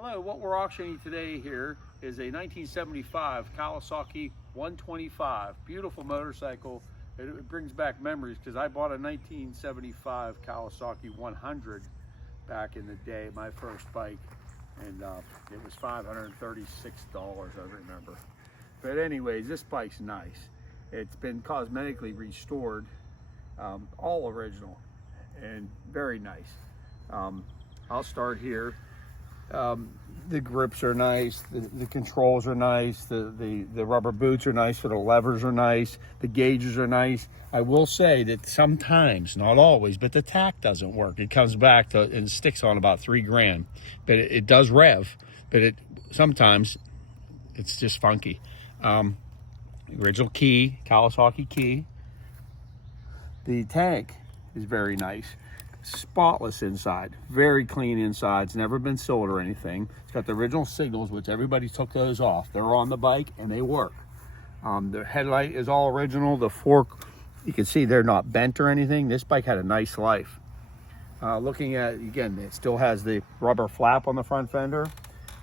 Hello, what we're auctioning today here is a 1975 Kawasaki 125. Beautiful motorcycle. It brings back memories because I bought a 1975 Kawasaki 100 back in the day, my first bike, and it was $536, I remember. But anyways, this bike's nice. It's been cosmetically restored, all original and very nice. I'll start here. The grips are nice, the controls are nice, the rubber boots are nice, the levers are nice, the gauges are nice. I will say that sometimes, not always, but the tack doesn't work. It comes back to and sticks on about 3 grand, but it does rev, but sometimes it's just funky. Original key, Kawasaki KE. The tank is very nice. Spotless inside, very clean inside. It's never been sold or anything. It's got the original signals, which everybody took those off. They're on the bike and they work. The headlight is all original. The fork, you can see they're not bent or anything. This bike had a nice life. Looking at, again, it still has the rubber flap on the front fender.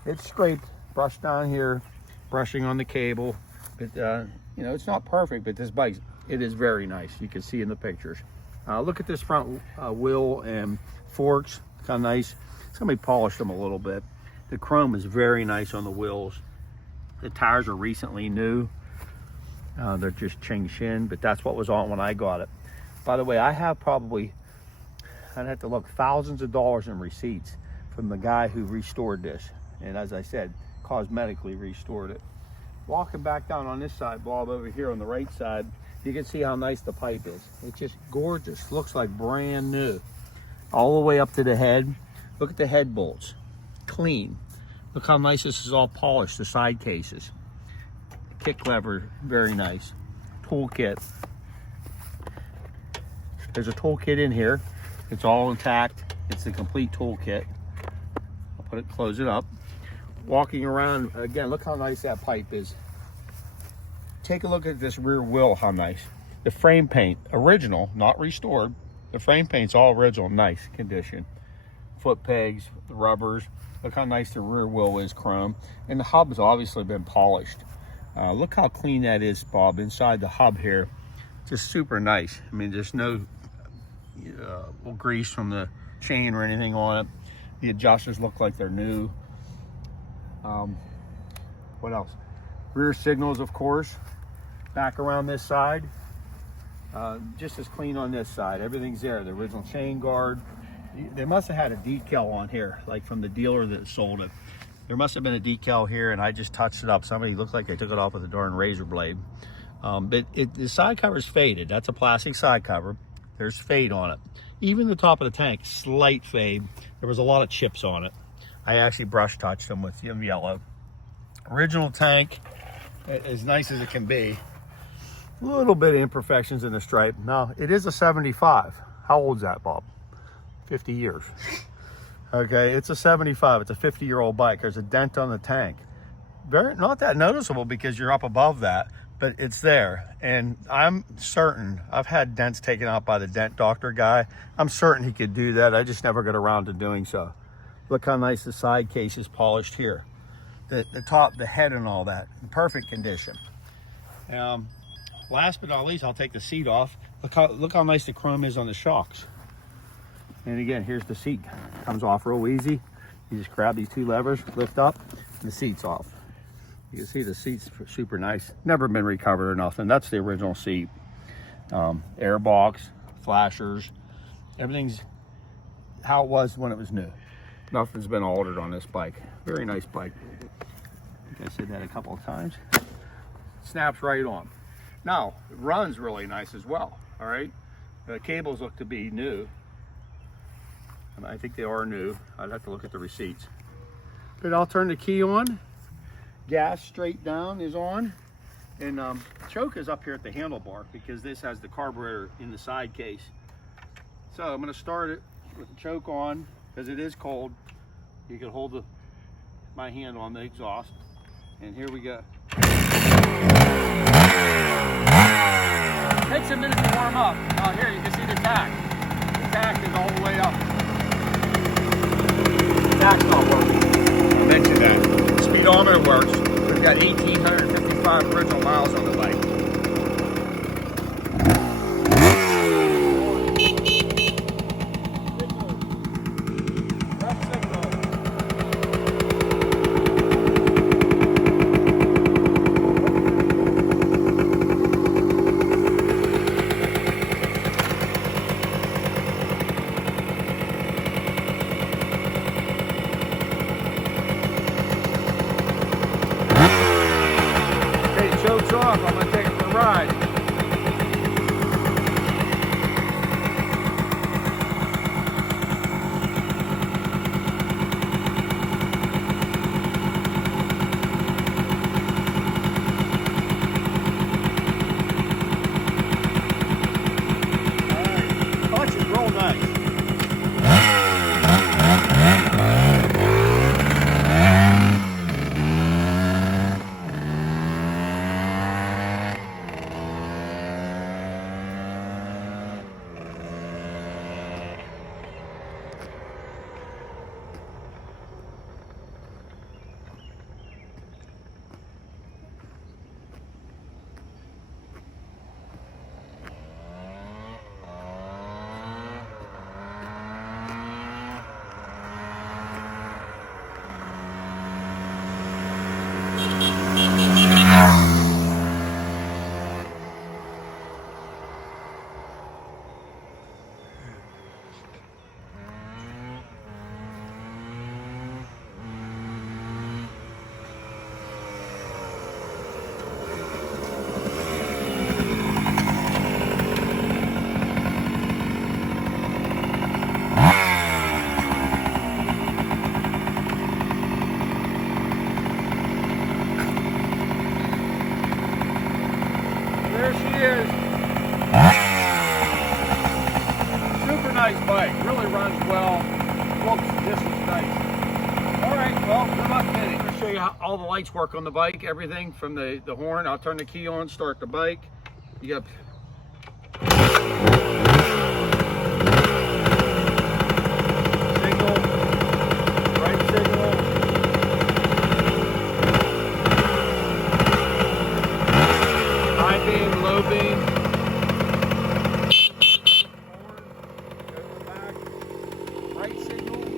It's scraped, brushed down here, brushing on the cable. But you know, it's not perfect, but this bike, it is very nice. You can see in the pictures. Look at this front wheel and forks, kind of nice. Somebody polished them a little bit. The chrome is very nice on the wheels. The tires are recently new. They're just ching shin, but that's what was on when I got it. By the way, I have probably, I'd have to look, thousands of dollars in receipts from the guy who restored this. And as I said, cosmetically restored it. Walking back down on this side, Bob, over here on the right side, you can see how nice the pipe is. It's just gorgeous. Looks like brand new. All the way up to the head. Look at the head bolts. Clean. Look how nice this is all polished, the side cases. Kick lever, very nice. Toolkit. There's a toolkit in here. It's all intact. It's the complete toolkit. I'll put it, close it up. Walking around, again, look how nice that pipe is. Take a look at this rear wheel, how nice. The frame paint, original, not restored. The frame paint's all original, nice condition. Foot pegs, the rubbers. Look how nice the rear wheel is, chrome. And the hub's obviously been polished. Look how clean that is, Bob, inside the hub here. Just super nice. I mean, there's no grease from the chain or anything on it. The adjusters look like they're new. What else? Rear signals, of course. Back around this side, just as clean on this side. Everything's there. The original chain guard. They must have had a decal on here, like from the dealer that sold it. There must have been a decal here, and I just touched it up. Somebody looked like they took it off with a darn razor blade. But the side cover is faded. That's a plastic side cover. There's fade on it. Even the top of the tank, slight fade. There was a lot of chips on it. I actually brush touched them with yellow. Original tank, as nice as it can be. A little bit of imperfections in the stripe. Now, it is a 75. How old's that, Bob? 50 years. Okay, it's a 75. It's a 50-year-old bike. There's a dent on the tank. Not that noticeable because you're up above that, but it's there. And I'm certain, I've had dents taken out by the dent doctor guy. I'm certain he could do that. I just never got around to doing so. Look how nice the side case is polished here. The top, the head and all that, in perfect condition. Last but not least, I'll take the seat off. Look how nice the chrome is on the shocks. And again, here's the seat. Comes off real easy. You just grab these 2 levers, lift up, and the seat's off. You can see the seat's super nice. Never been recovered or nothing. That's the original seat. Air box, flashers, everything's how it was when it was new. Nothing's been altered on this bike. Very nice bike. I think I said that a couple of times. Snaps right on. Now, it runs really nice as well, all right? The cables look to be new. I think they are new. I'd have to look at the receipts. But I'll turn the key on. Gas straight down is on. And choke is up here at the handlebar because this has the carburetor in the side case. So I'm gonna start it with the choke on because it is cold. You can hold my hand on the exhaust. And here we go. Takes a minute to warm up. Here you can see the tack. The tack is all the way up. The tack's not working. speedometer works. We've got 1,855 original miles on the bike. Choke's off, I'm gonna take it for a ride. Alright, clutch is real nice. There she is. Super nice bike. Really runs well. Looks just as nice. All right, well, good luck fitting. I'm going to show you how all the lights work on the bike. Everything from the horn. I'll turn the key on, start the bike. You got signal, right signal. High beam, low beam. Horn, go to the back. Right signal.